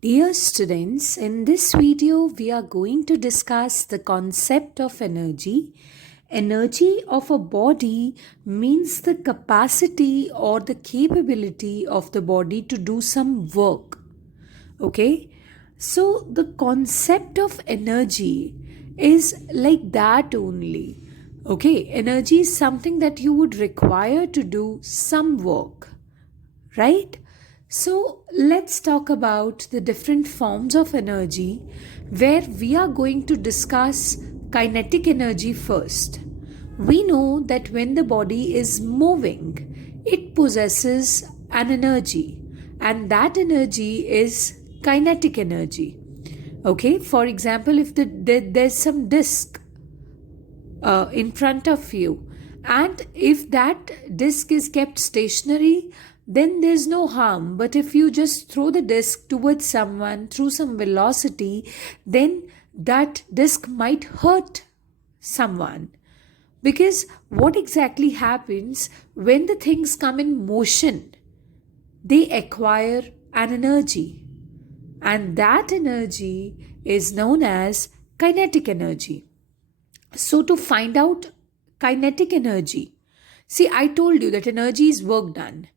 Dear students, in this video we are going to discuss the concept of energy. Energy of a body means the capacity or the capability of the body to do some work. Okay? So the concept of energy is like that only. Okay? Energy is something that you would require to do some work, right? So let's talk about the different forms of energy, where we are going to discuss kinetic energy first. We know that when the body is moving, it possesses an energy, and that energy is kinetic energy. Okay, for example, if there's some disk in front of you, and if that disk is kept stationary, then there's no harm. But if you just throw the disk towards someone through some velocity, then that disk might hurt someone. Because what exactly happens when the things come in motion? They acquire an energy, and that energy is known as kinetic energy. So, to find out kinetic energy, see, I told you that energy is work done.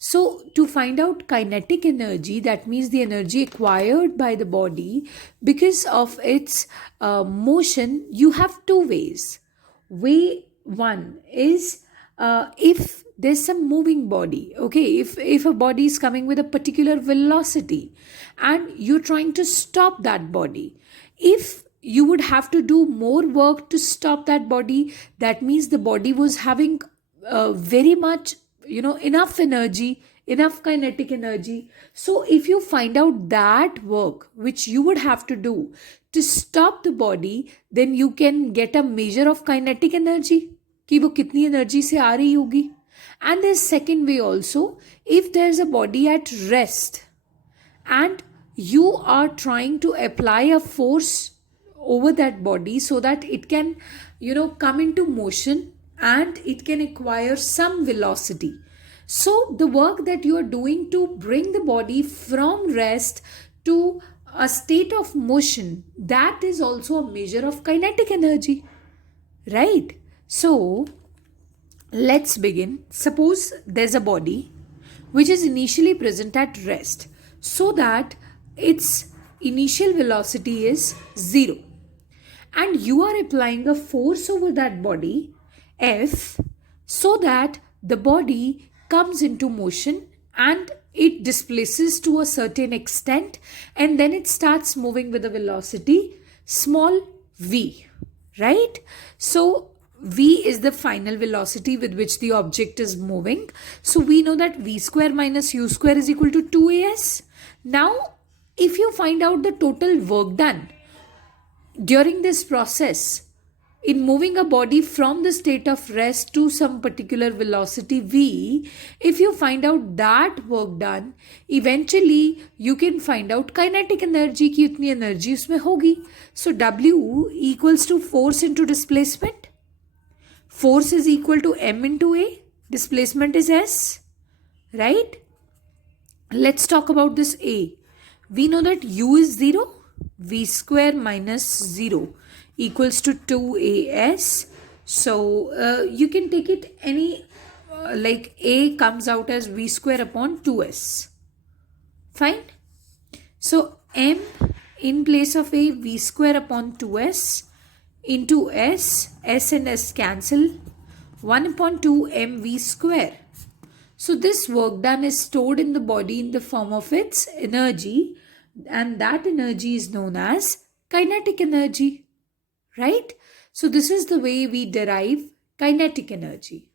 So, to find out kinetic energy, that means the energy acquired by the body because of its motion, you have two ways. Way one is if there's some moving body, okay, if a body is coming with a particular velocity and you're trying to stop that body, if you would have to do more work to stop that body, that means the body was having very much, enough energy, enough kinetic energy. So if you find out that work which you would have to do to stop the body, then you can get a measure of kinetic energy कि वो कितनी energy से आ रही होगी. And there's second way also. If there's a body at rest and you are trying to apply a force over that body so that it can come into motion and it can acquire some velocity. So the work that you are doing to bring the body from rest to a state of motion, that is also a measure of kinetic energy, right? So let's begin. Suppose there's a body which is initially present at rest, so that its initial velocity is 0, and you are applying a force over that body F, so that the body comes into motion and it displaces to a certain extent, and then it starts moving with a velocity small v, right? So v is the final velocity with which the object is moving. So we know that v square minus u square is equal to 2as. Now if you find out the total work done during this process in moving a body from the state of rest to some particular velocity v, if you find out that work done, eventually you can find out kinetic energy ki utni energy usme hogi. So W equals to force into displacement. Force is equal to m into a, displacement is s, right? Let's talk about this a. We know that u is 0, v square minus 0 equals to 2as. So you can take it any, like a comes out as v square upon 2s. Fine. So m in place of a, v square upon 2s into s and s cancel, 1 upon 2 mv square. So this work done is stored in the body in the form of its energy, and that energy is known as kinetic energy, right? So this is the way we derive kinetic energy.